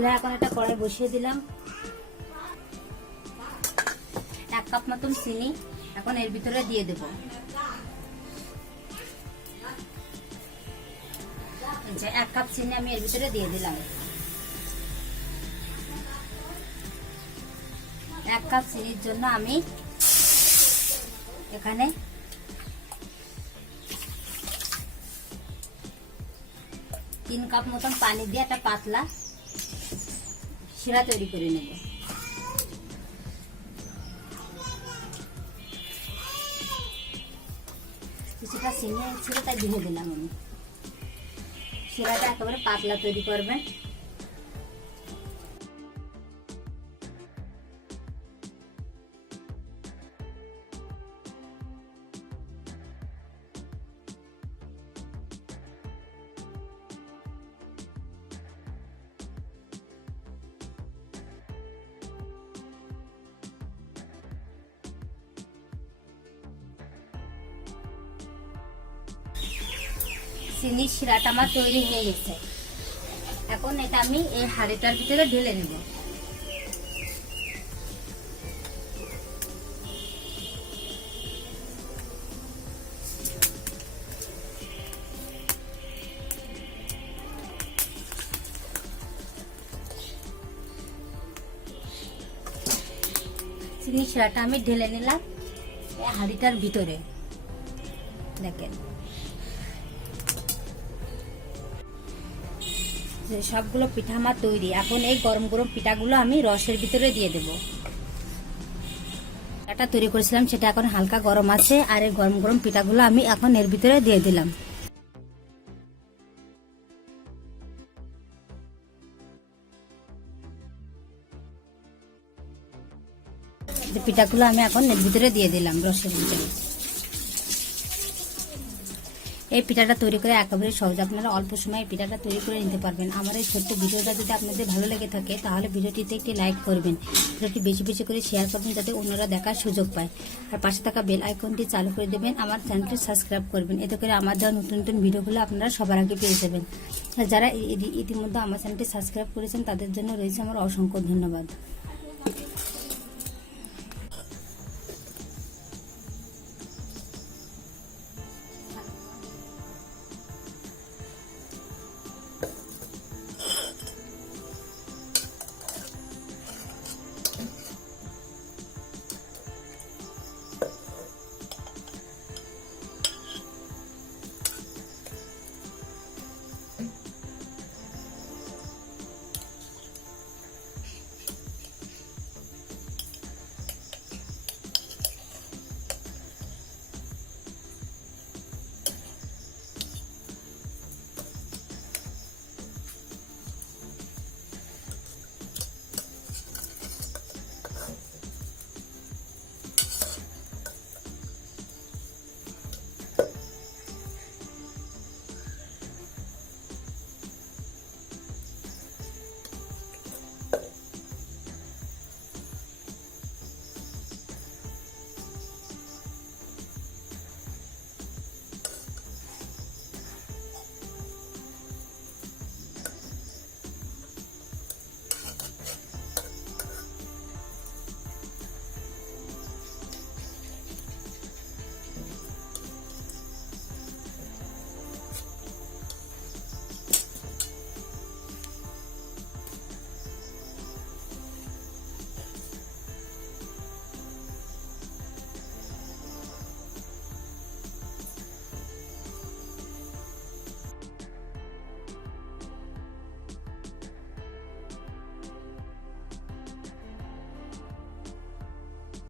চুলায় এখন একটা কড়াই বসিয়ে দিলাম। 1 কাপ মতন চিনি এখন এর ভিতরে দিয়ে দেব। এই যে 1 কাপ চিনি আমি এর ভিতরে দিয়ে দিলাম। 1 কাপ চিনির জন্য আমি এখানে 3 কাপ মতন পানি দিয়ে একটা পাতলা শিরা তৈরি করে নেব। কিছুটা চিনি ছিল তাই দিয়ে দিলাম আমি। শিরাটা একেবারে পাতলা তৈরি করবেন। চিনির শিরাটা আমার তৈরি হয়ে গেছে। এখন এটা আমি এই হাঁড়িটার ভিতরে ঢেলে নেব। চিনির শিরাটা আমি ঢেলে নিলাম এই হাঁড়িটার ভিতরে। দেখেন সবগুলো পিঠা আমার তৈরি। এখন এই গরম গরম পিঠাগুলো আমি রসের ভিতরে দিয়ে দেব। এটা তৈরি করেছিলাম সেটা এখন হালকা গরম আছে, আর এই গরম গরম পিঠাগুলো আমি এখন এর ভিতরে দিয়ে দিলাম। পিঠাগুলো আমি এখন এর ভিতরে দিয়ে দিলাম রসের ভিতরে। এই পিঠাটা তৈরি করে একেবারে সহজ, আপনারা অল্প সময়ে পিঠাটা তৈরি করে নিতে পারবেন। আমার এই ছোট্ট ভিডিওটা যদি আপনাদের ভালো লেগে থাকে তাহলে ভিডিওটিতে একটি লাইক করবেন, ভিডিওটি বেশি বেশি করে শেয়ার করবেন যাতে অন্যরা দেখার সুযোগ পায়। আর পাশে থাকা বেল আইকনটি চালু করে দেবেন, আমার চ্যানেলটি সাবস্ক্রাইব করবেন, এতে করে আমার দেওয়া নতুন নতুন ভিডিওগুলো আপনারা সবার আগে পেয়ে যাবেন। আর যারা ইতিমধ্যে আমার চ্যানেলটি সাবস্ক্রাইব করেছেন তাদের জন্য রয়েছে আমার অসংখ্য ধন্যবাদ।